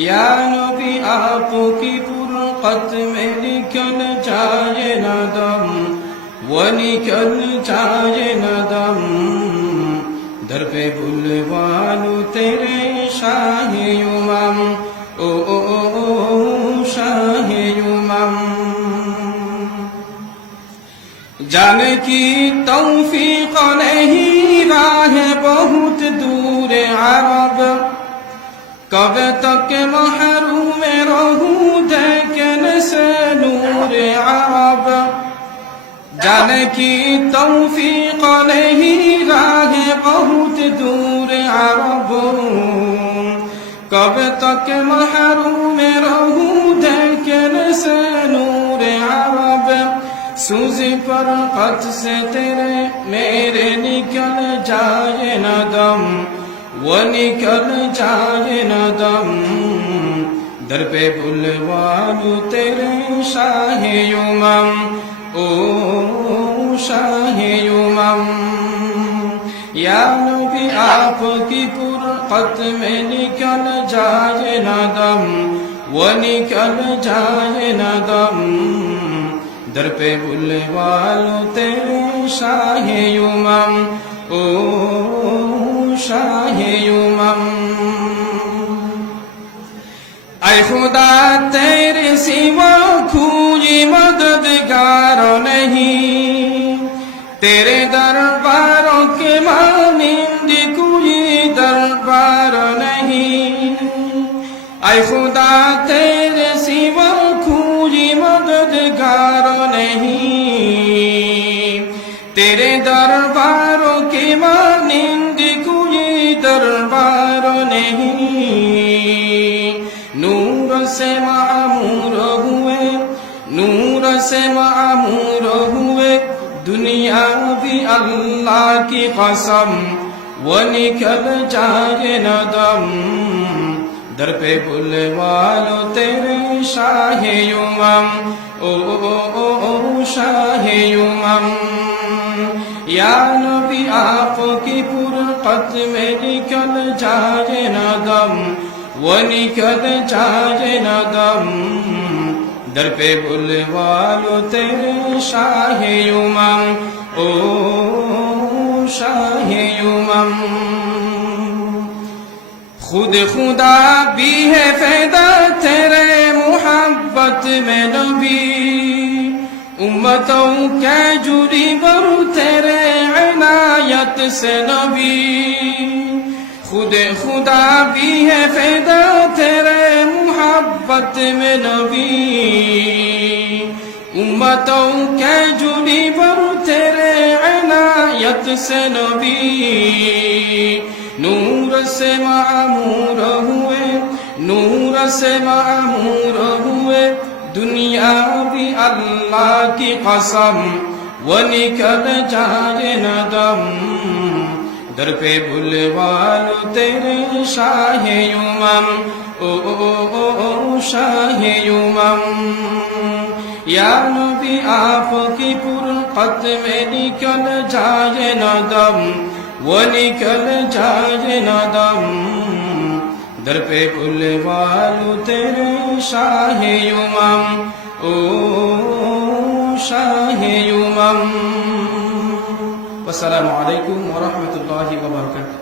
या नबी आपकी फुरकत में निकल जाए न दम, वो निकल जाए न दम। दर पे बुलवालू तेरे शाहे उमम, ओ शाहे उमम। जाने की तौफीक नहीं, राह बहुत दूर अरब, कब तक महरूम रहूं देखने से नूर अरब। जाने की तौफीक नहीं, राह बहुत दूर अरब, कब तक महरूम रहूं देखने से नूर अरब। सूजी पर कत से तेरे मेरे निकल जाए न दम, वो निकल जाए न दम। दर पे बुलवालू तेरे शाहे उमम, ओ शाहे उमम। या नबी आपकी फुरकत में निकल जाए न दम, वो निकल जाए न दम। दर पे बुलवालू तेरे शाहे उमम, ओ शाहे उमम। ऐ खुदा तेरे सिवा कोई मददगार नहीं, तेरे दरबारों के मानिंद कोई दरबार नहीं। ऐ खुदा तेरे सिवा कोई मददगार नहीं, तेरे दरबारों के मानिंद कोई दरबार नहीं। नूर से मामूर हुए, नूर से मामूर हुए, दुनिया भी अल्लाह की कसम, वो निकल जाए न दम। दर पे बुलवालू तेरे शाहे उमम, ओ शाहे उमम। या नबी आपकी फुरकत में निकल जाए न दम, वो निकल जाए न दम। दर पे बुलवालू तेरे शाहे उमम, ओ शाहे उमम। खुद खुदा भी है फैदा तेरे मोहब्बत में नबी, उम्मतों के जुड़ी बर तेरे इनायत से नबी। खुद खुदा भी है फैदा तेरे मोहब्बत में नबी, उम्मतों के जुड़ी बर तेरे इनायत से नबी। नूर से मामूर हुए, नूर से मामूर हुए, दुनिया भी अल्लाह की कसम, वो निकल जाए न दम। दर पे बुलवालू तेरे शाहे उमम, ओ शाहे उमम। या नबी आपकी फुरकत में निकल जाए न दम, वो निकल जाए न दम। दर पे बुलवालू तेरे शाहे उमम, ओ शाहे उमम। वस्सलामु अलैकुम व रहमतुल्लाहि व बरकातुहू।